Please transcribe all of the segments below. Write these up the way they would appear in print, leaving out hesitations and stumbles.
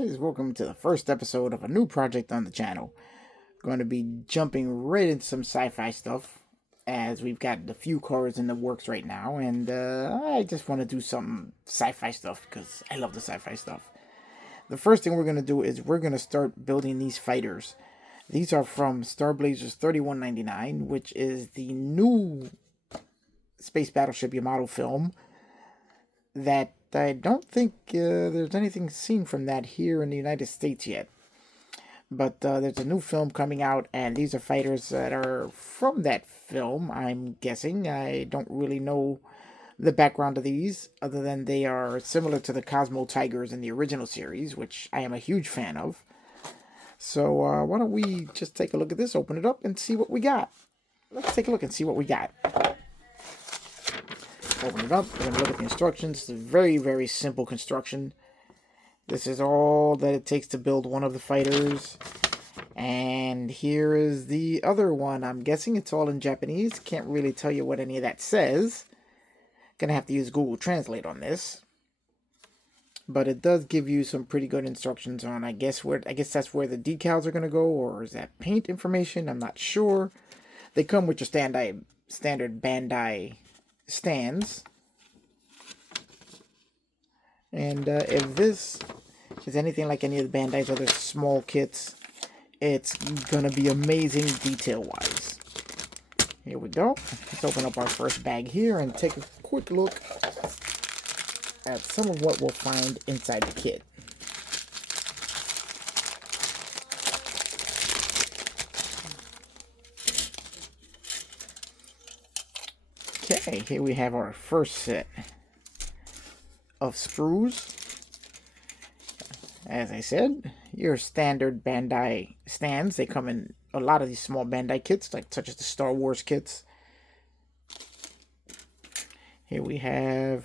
guys, welcome to the first episode of a new project on the channel. Going to be jumping right into some sci-fi stuff, as we've got a few cars in the works right now, and I just want to do some sci-fi stuff because I love the sci-fi stuff. The first thing we're going to do is we're going to start building these fighters. These are from starbalzers 3199, which is the new space battleship Yamato film that I don't think there's anything seen from that here in the United States yet. But there's a new film coming out, and these are fighters that are from that film, I'm guessing. I don't really know the background of these, other than they are similar to the Cosmo Tigers in the original series, which I am a huge fan of. So why don't we just take a look at this, open it up, and see what we got. Let's take a look and see what we got. Open it up, we're going to look at the instructions. It's a very, very simple construction. This is all that it takes to build one of the fighters. And here is the other one. I'm guessing it's all in Japanese. Can't really tell you what any of that says. Gonna have to use Google Translate on this. But it does give you some pretty good instructions on, I guess that's where the decals are gonna go, or is that paint information? I'm not sure. They come with your standard Bandai stands. And if this is anything like any of the Bandai's other small kits, it's gonna be amazing detail-wise. Here we go. Let's open up our first bag here and take a quick look at some of what we'll find inside the kit. Okay, here we have our first set of sprues. As I said, your standard Bandai stands. They come in a lot of these small Bandai kits, such as the Star Wars kits. Here we have...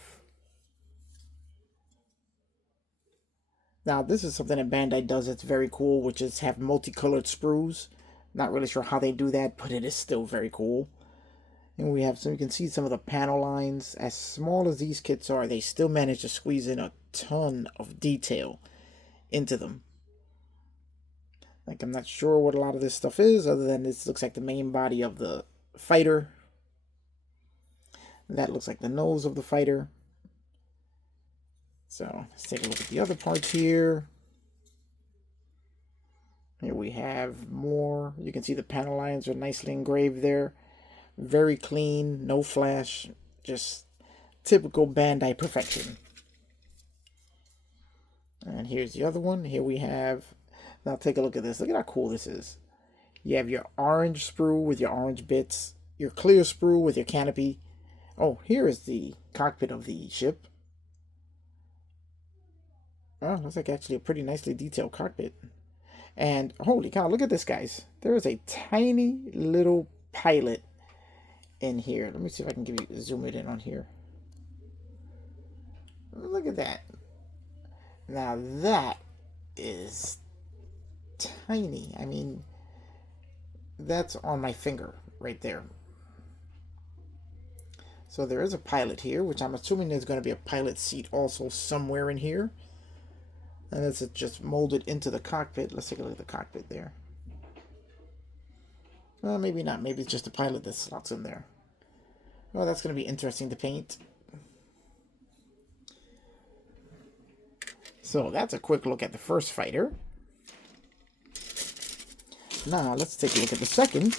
Now, this is something that Bandai does that's very cool, which is have multicolored sprues. Not really sure how they do that, but it is still very cool. And we have some, you can see some of the panel lines. As small as these kits are, they still manage to squeeze in a ton of detail into them. Like, I'm not sure what a lot of this stuff is, other than this looks like the main body of the fighter. That looks like the nose of the fighter. So let's take a look at the other parts here. Here we have more. You can see the panel lines are nicely engraved there. Very clean, no flash, just typical Bandai perfection. And here's the other one. Here we have, now take a look at this. Look at how cool this is. You have your orange sprue with your orange bits, your clear sprue with your canopy. Oh, here is the cockpit of the ship. Oh, looks like actually a pretty nicely detailed cockpit. And holy cow, look at this, guys. There is a tiny little pilot in here. Let me see if I can zoom it in on here. Look at that. Now that is tiny. I mean, that's on my finger right there. So there is a pilot here, which I'm assuming there's going to be a pilot seat also somewhere in here. And it's just molded into the cockpit. Let's take a look at the cockpit there. Well, maybe not. Maybe it's just a pilot that slots in there. Well, that's going to be interesting to paint. So that's a quick look at the first fighter. Now let's take a look at the second.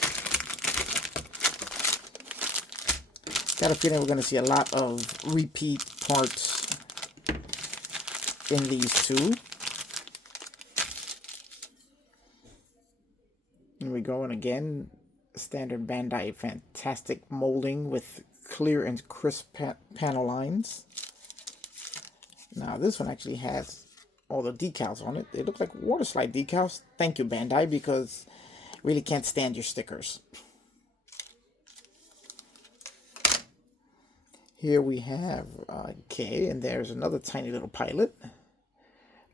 Got a feeling we're going to see a lot of repeat parts in these two. Here we go, and again, standard Bandai fantastic molding with clear and crisp panel lines. Now this one actually has all the decals on it. They look like water slide decals. Thank you, Bandai, because really can't stand your stickers. Here we have okay, and there's another tiny little pilot.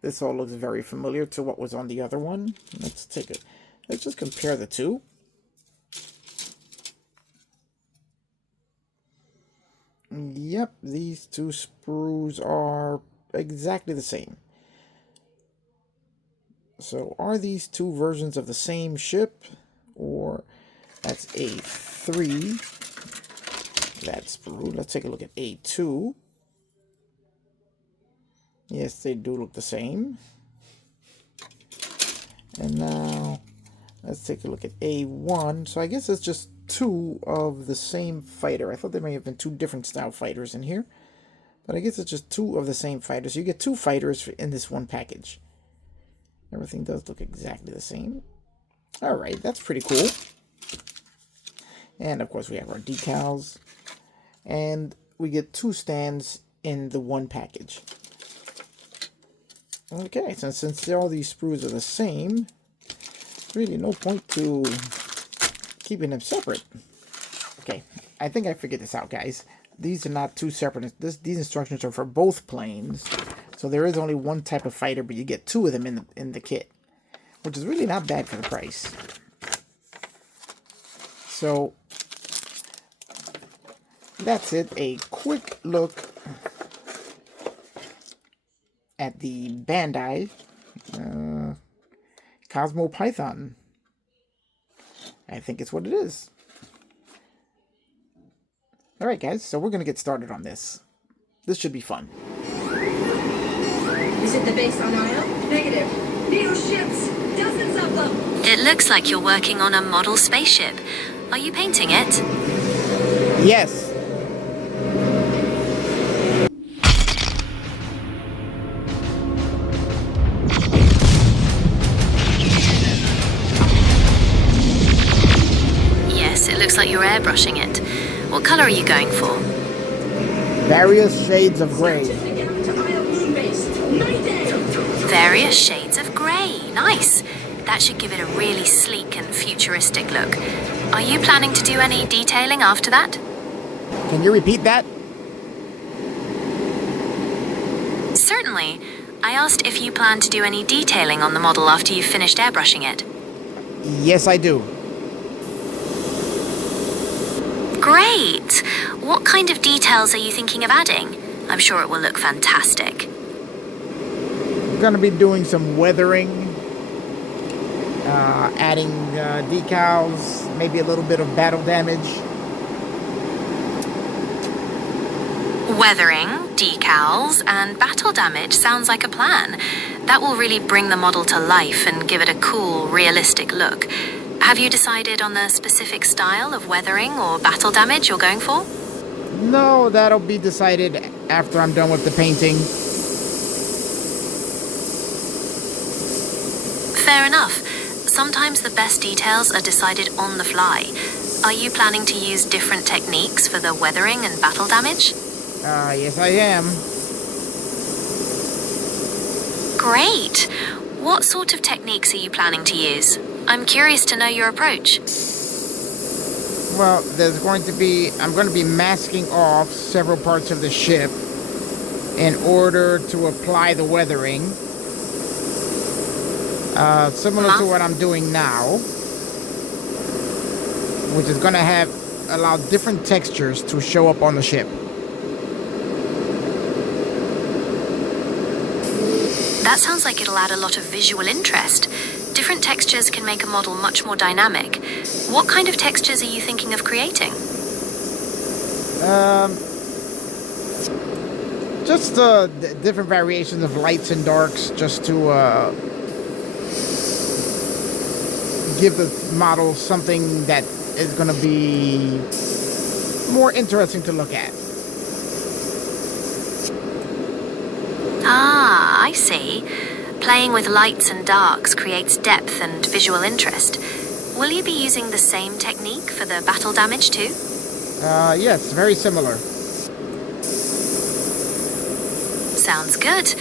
This all looks very familiar to what was on the other one. Let's just compare the two. Yep, these two sprues are exactly the same. So are these two versions of the same ship? Or that's A3. That's blue. Let's take a look at A2. Yes, they do look the same. And now let's take a look at A1. So I guess it's just two of the same fighter. I thought there may have been two different style fighters in here. But I guess it's just two of the same fighters. You get two fighters in this one package. Everything does look exactly the same. Alright, that's pretty cool. And of course we have our decals. And we get two stands in the one package. Okay, so since all these sprues are the same, really no point to keeping them separate. Okay, I think I figured this out, guys. These are not two separate. These instructions are for both planes. So there is only one type of fighter, but you get two of them in the kit, which is really not bad for the price. So that's it. A quick look at the Bandai Cosmo Python. I think it's what it is. Alright guys, so we're going to get started on this. This should be fun. Is it the base on Isle? Negative. Neo ships! Dozens of them! It looks like you're working on a model spaceship. Are you painting it? Yes. Yes, it looks like you're airbrushing it. What color are you going for? Various shades of gray. Various shades of grey. Nice. That should give it a really sleek and futuristic look. Are you planning to do any detailing after that? Can you repeat that? Certainly. I asked if you plan to do any detailing on the model after you've finished airbrushing it. Yes, I do. Great! What kind of details are you thinking of adding? I'm sure it will look fantastic. I'm going to be doing some weathering, adding decals, maybe a little bit of battle damage. Weathering, decals, and battle damage sounds like a plan. That will really bring the model to life and give it a cool, realistic look. Have you decided on the specific style of weathering or battle damage you're going for? No, that'll be decided after I'm done with the painting. Fair enough. Sometimes the best details are decided on the fly. Are you planning to use different techniques for the weathering and battle damage? Yes I am. Great! What sort of techniques are you planning to use? I'm curious to know your approach. Well, I'm going to be masking off several parts of the ship in order to apply the weathering. Similar to what I'm doing now, which is going to allow different textures to show up on the ship. That sounds like it'll add a lot of visual interest. Different textures can make a model much more dynamic. What kind of textures are you thinking of creating? Just different variations of lights and darks, just to give the model something that is going to be more interesting to look at. Ah, I see. Playing with lights and darks creates depth and visual interest. Will you be using the same technique for the battle damage too? Yes, very similar. Sounds good.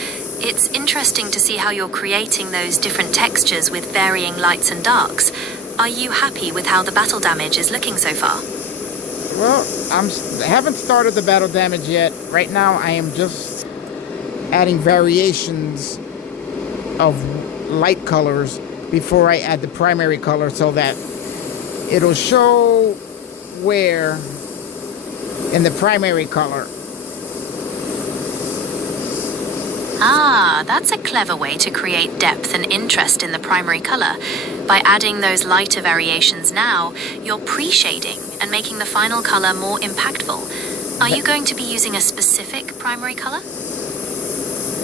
It's interesting to see how you're creating those different textures with varying lights and darks. Are you happy with how the battle damage is looking so far? Well, I haven't started the battle damage yet. Right now, I am just adding variations of light colors before I add the primary color, so that it'll show where in the primary color Ah, that's a clever way to create depth and interest in the primary color. By adding those lighter variations now, you're pre-shading and making the final color more impactful. Are you going to be using a specific primary color?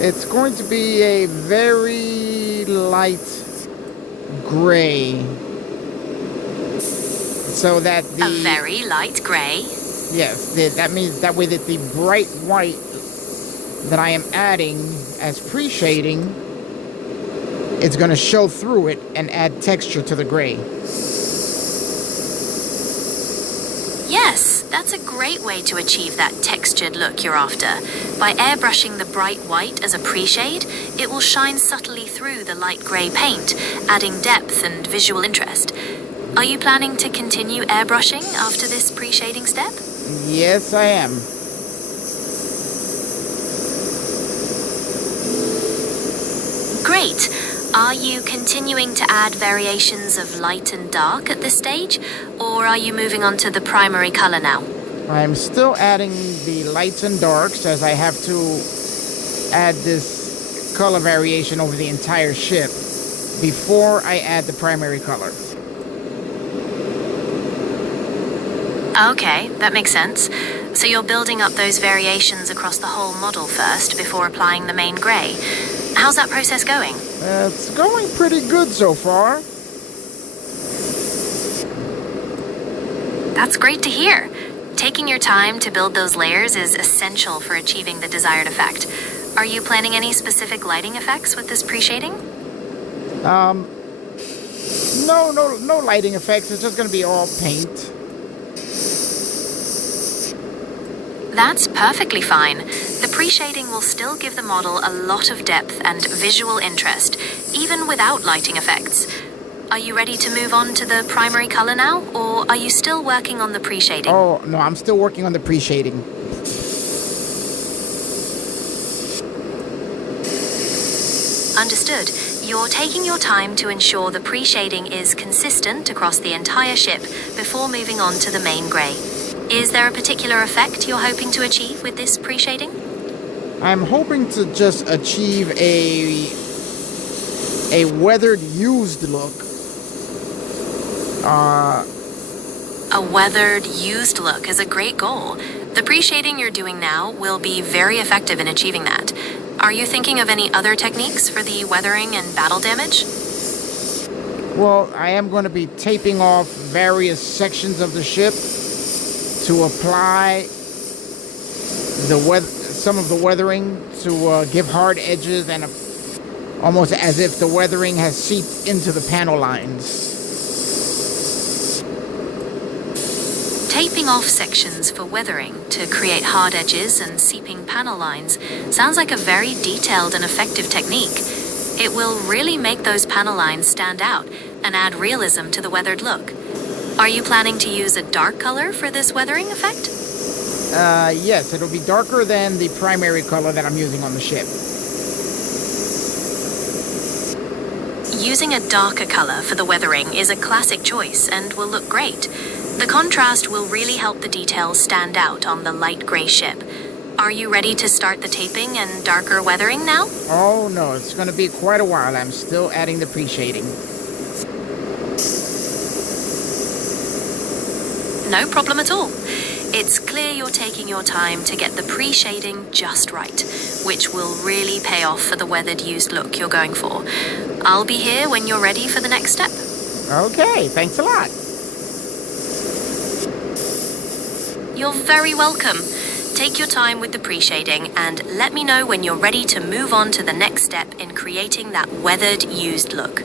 It's going to be a very light gray. So that the... A very light gray? Yes, that means that way that the bright white that I am adding as pre-shading, it's going to show through it and add texture to the gray. Yes, that's a great way to achieve that textured look you're after. By airbrushing the bright white as a pre-shade, it will shine subtly through the light gray paint, adding depth and visual interest. Are you planning to continue airbrushing after this pre-shading step? Yes, I am. Great. Are you continuing to add variations of light and dark at this stage, or are you moving on to the primary color now? I'm still adding the lights and darks as I have to add this color variation over the entire ship before I add the primary color. Okay, that makes sense. So you're building up those variations across the whole model first before applying the main gray. How's that process going? It's going pretty good so far. That's great to hear. Taking your time to build those layers is essential for achieving the desired effect. Are you planning any specific lighting effects with this pre-shading? No lighting effects. It's just going to be all paint. That's perfectly fine. The pre-shading will still give the model a lot of depth and visual interest, even without lighting effects. Are you ready to move on to the primary color now, or are you still working on the pre-shading? Oh, no, I'm still working on the pre-shading. Understood. You're taking your time to ensure the pre-shading is consistent across the entire ship before moving on to the main gray. Is there a particular effect you're hoping to achieve with this pre-shading? I'm hoping to just achieve a weathered used look. A weathered, used look is a great goal. The pre-shading you're doing now will be very effective in achieving that. Are you thinking of any other techniques for the weathering and battle damage? Well, I am going to be taping off various sections of the ship to apply some of the weathering to give hard edges and almost as if the weathering has seeped into the panel lines. Taping off sections for weathering to create hard edges and seeping panel lines sounds like a very detailed and effective technique. It will really make those panel lines stand out and add realism to the weathered look. Are you planning to use a dark color for this weathering effect? Yes, it'll be darker than the primary color that I'm using on the ship. Using a darker color for the weathering is a classic choice and will look great. The contrast will really help the details stand out on the light gray ship. Are you ready to start the taping and darker weathering now? Oh no, it's going to be quite a while. I'm still adding the pre-shading. No problem at all. It's clear you're taking your time to get the pre-shading just right, which will really pay off for the weathered used look you're going for. I'll be here when you're ready for the next step. Okay, thanks a lot. You're very welcome. Take your time with the pre-shading and let me know when you're ready to move on to the next step in creating that weathered used look.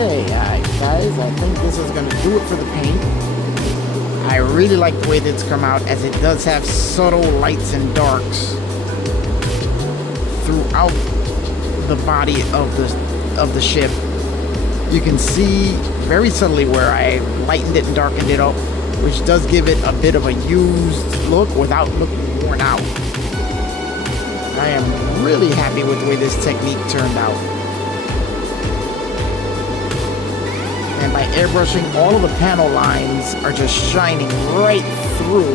Okay, guys, I think this is going to do it for the paint. I really like the way that's come out, as it does have subtle lights and darks throughout the body of the ship. You can see very subtly where I lightened it and darkened it up, which does give it a bit of a used look without looking worn out. I am really happy with the way this technique turned out. And by airbrushing, all of the panel lines are just shining right through.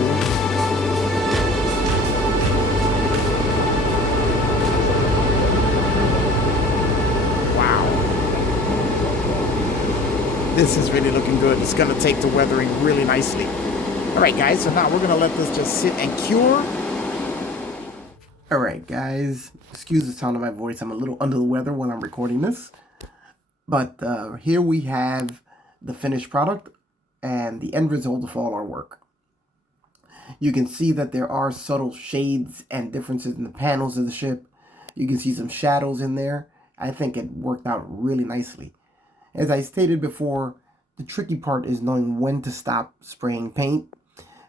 Wow. This is really looking good. It's going to take the weathering really nicely. Alright guys, so now we're going to let this just sit and cure. Alright guys, excuse the sound of my voice. I'm a little under the weather when I'm recording this. But here we have the finished product and the end result of all our work. You can see that there are subtle shades and differences in the panels of the ship. You can see some shadows in there. I think it worked out really nicely. As I stated before, the tricky part is knowing when to stop spraying paint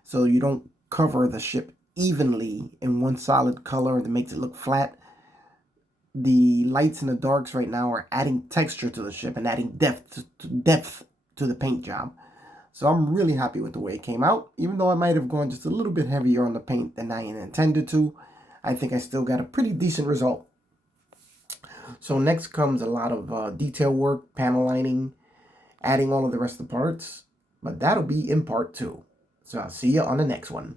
so you don't cover the ship evenly in one solid color that makes it look flat. The lights and the darks right now are adding texture to the ship and adding depth to the paint job. So I'm really happy with the way it came out. Even though I might have gone just a little bit heavier on the paint than I intended to, I think I still got a pretty decent result. So next comes a lot of detail work, panel lining, adding all of the rest of the parts. But that'll be in part 2. So I'll see you on the next one.